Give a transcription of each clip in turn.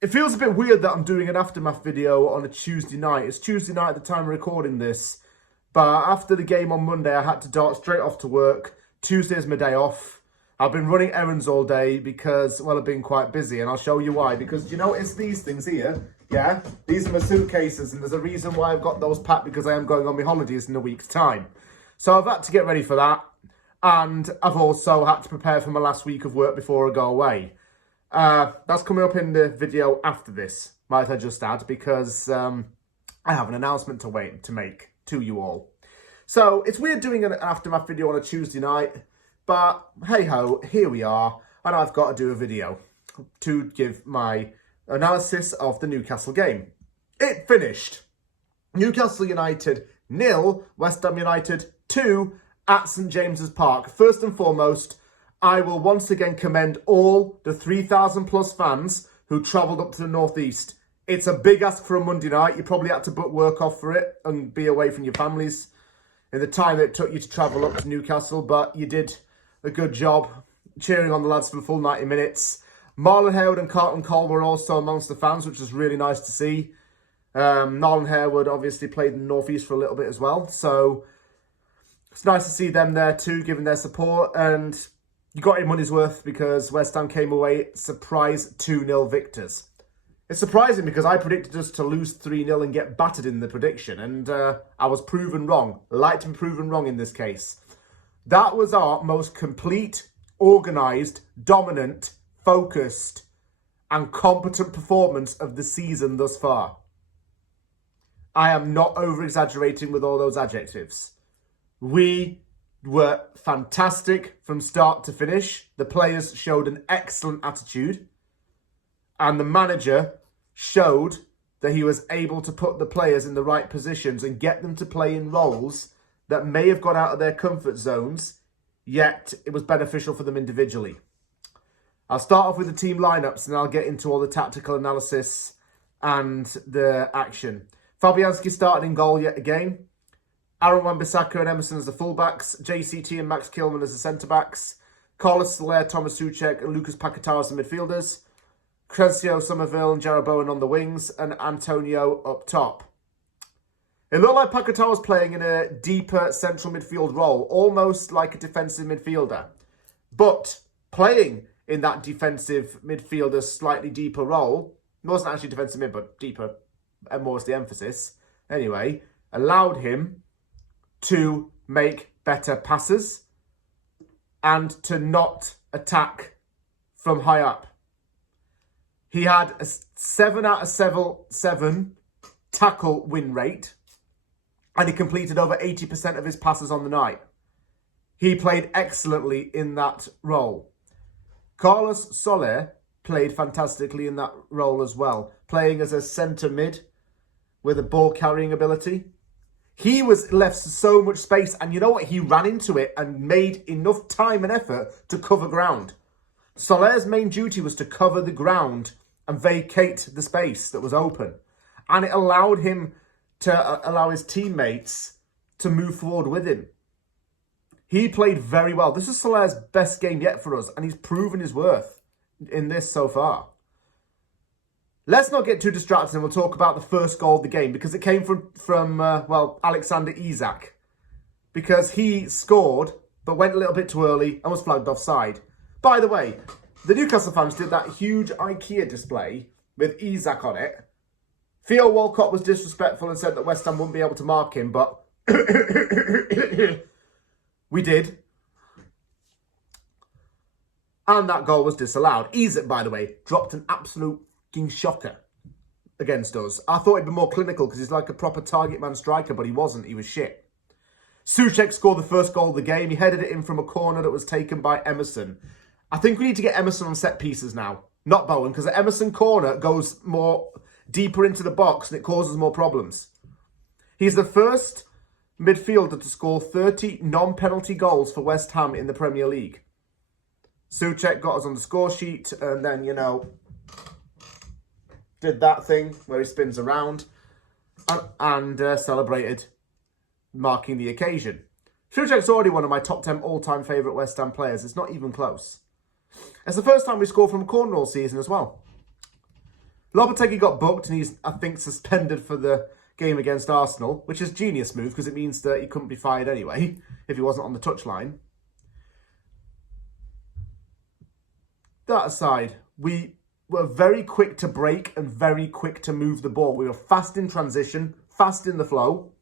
It feels a bit weird that I'm doing an aftermath video on a Tuesday night. It's Tuesday night at the time of recording this. But after the game on Monday, I had to dart straight off to work. Tuesday's my day off. I've been running errands all day because, well, I've been quite busy. And I'll show you why. Because, you know, it's these things here. Yeah, these are my suitcases. And there's a reason why I've got those packed, because I am going on my holidays in a week's time. So I've had to get ready for that. And I've also had to prepare for my last week of work before I go away. That's coming up in the video after this, might I just add, because I have an announcement to make to you all. So it's weird doing an aftermath video on a Tuesday night, but hey ho, here we are, and I've got to do a video to give my analysis of the Newcastle game. It finished. Newcastle United 0, West Ham United 2 at St James's Park. First and foremost, I will once again commend all the 3,000 plus fans who travelled up to the northeast. It's a big ask for a Monday night. You probably had to book work off for it and be away from your families in the time that it took you to travel up to Newcastle, but you did a good job cheering on the lads for the full 90 minutes. Marlon Harewood and Carlton Cole were also amongst the fans, which was really nice to see. Marlon Harewood obviously played in the northeast for a little bit as well, so it's nice to see them there too, giving their support. And you got your money's worth because West Ham came away surprise 2-0 victors. It's surprising because I predicted us to lose 3-0 and get battered in the prediction. And I was proven wrong. Like to be proven wrong in this case. That was our most complete, organised, dominant, focused and competent performance of the season thus far. I am not over-exaggerating with all those adjectives. We were fantastic from start to finish. The players showed an excellent attitude. And the manager showed that he was able to put the players in the right positions and get them to play in roles that may have gone out of their comfort zones, yet it was beneficial for them individually. I'll start off with the team lineups and I'll get into all the tactical analysis and the action. Fabianski started in goal yet again. Aaron Wan-Bissaka and Emerson as the fullbacks, JCT and Max Kilman as the centre-backs, Carlos Soler, Thomas Souček and Lucas Paquetá as the midfielders, Crescio Somerville and Jarrod Bowen on the wings, and Antonio up top. It looked like Paquetá was playing in a deeper central midfield role, almost like a defensive midfielder. But playing in that defensive midfielder slightly deeper role, it wasn't actually defensive mid, but deeper, and more was the emphasis, anyway, allowed him to make better passes and to not attack from high up. He had a 7 out of 7 tackle win rate, and he completed over 80% of his passes on the night. He played excellently in that role. Carlos Soler played fantastically in that role as well, playing as a centre mid with a ball carrying ability. He was left so much space, and you know what? He ran into it and made enough time and effort to cover ground. Soler's main duty was to cover the ground and vacate the space that was open. And it allowed him to allow his teammates to move forward with him. He played very well. This is Soler's best game yet for us, and he's proven his worth in this so far. Let's not get too distracted, and we'll talk about the first goal of the game, because it came from Alexander Isak. Because he scored, but went a little bit too early and was flagged offside. By the way, the Newcastle fans did that huge IKEA display with Isak on it. Theo Walcott was disrespectful and said that West Ham wouldn't be able to mark him, but we did. And that goal was disallowed. Isak, by the way, dropped an absolute shocker against us. I thought he'd be more clinical because he's like a proper target man striker, but he wasn't. He was shit. Souček scored the first goal of the game. He headed it in from a corner that was taken by Emerson. I think we need to get Emerson on set pieces now, not Bowen, because the Emerson corner goes more deeper into the box and it causes more problems. He's the first midfielder to score 30 non-penalty goals for West Ham in the Premier League. Souček got us on the score sheet and then, you know, did that thing where he spins around and celebrated, marking the occasion. Souček's already one of my top 10 all-time favourite West Ham players. It's not even close. It's the first time we scored from a corner all season as well. Lopetegui got booked and he's, I think, suspended for the game against Arsenal, which is a genius move because it means that he couldn't be fired anyway if he wasn't on the touchline. That aside, we were very quick to break and very quick to move the ball. We were fast in transition, fast in the flow,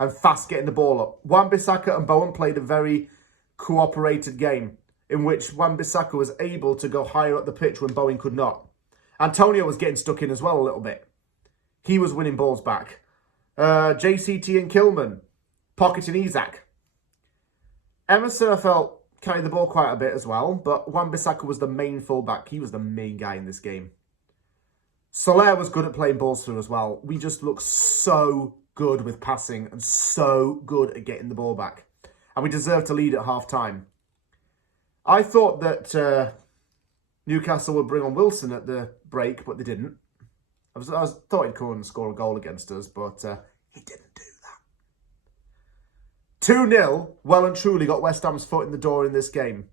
and fast getting the ball up. Wan-Bissaka and Bowen played a very cooperated game in which Wan-Bissaka was able to go higher up the pitch when Bowen could not. Antonio was getting stuck in as well a little bit. He was winning balls back. JCT and Kilman, pocketing Isak. Emerson, I felt, carried the ball quite a bit as well, but Wan-Bissaka was the main fullback. He was the main guy in this game. Soler was good at playing balls through as well. We just looked so good with passing and so good at getting the ball back. And we deserved to lead at half-time. I thought that Newcastle would bring on Wilson at the break, but they didn't. I thought he'd come and score a goal against us, but he didn't do that. 2-0, well and truly got West Ham's foot in the door in this game.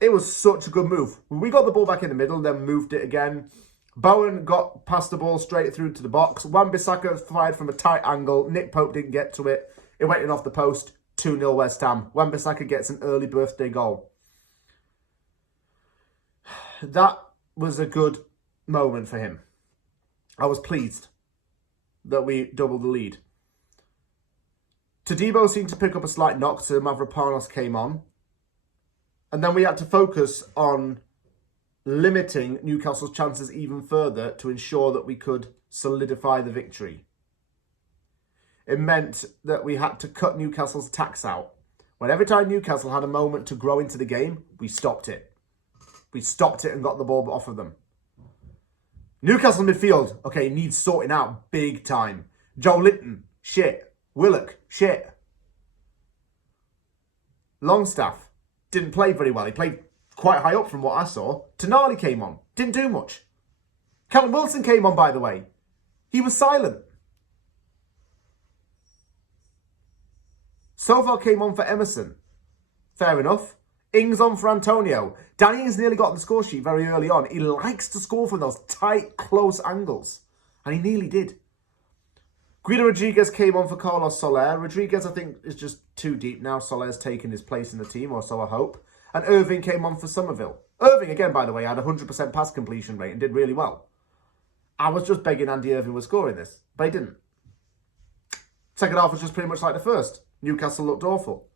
It was such a good move. We got the ball back in the middle, then moved it again. Bowen got past the ball straight through to the box. Wan-Bissaka fired from a tight angle. Nick Pope didn't get to it. It went in off the post. 2-0 West Ham. Wan-Bissaka gets an early birthday goal. That was a good moment for him. I was pleased that we doubled the lead. Todibo seemed to pick up a slight knock, so Mavropanos came on. And then we had to focus on limiting Newcastle's chances even further to ensure that we could solidify the victory. It meant that we had to cut Newcastle's attacks out. When every time Newcastle had a moment to grow into the game, we stopped it. We stopped it and got the ball off of them. Newcastle midfield, okay, needs sorting out big time. Joe Linton, shit. Willock, shit. Longstaff didn't play very well. He played quite high up from what I saw. Tonali came on, didn't do much. Callum Wilson came on, by the way. He was silent. Sofal came on for Emerson. Fair enough. Ings on for Antonio. Danny Ings nearly got on the score sheet very early on. He likes to score from those tight, close angles. And he nearly did. Guido Rodriguez came on for Carlos Soler. Rodriguez, I think, is just too deep now. Soler's taken his place in the team, or so I hope. And Irving came on for Somerville. Irving, again, by the way, had a 100% pass completion rate and did really well. I was just begging Andy Irving was scoring this, but he didn't. Second half was just pretty much like the first. Newcastle looked awful.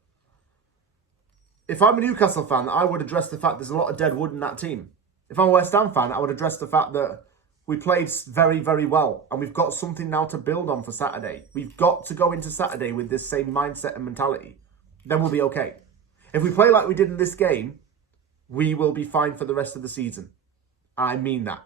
If I'm a Newcastle fan, I would address the fact there's a lot of dead wood in that team. If I'm a West Ham fan, I would address the fact that we played very, very well. And we've got something now to build on for Saturday. We've got to go into Saturday with this same mindset and mentality. Then we'll be okay. If we play like we did in this game, we will be fine for the rest of the season. I mean that.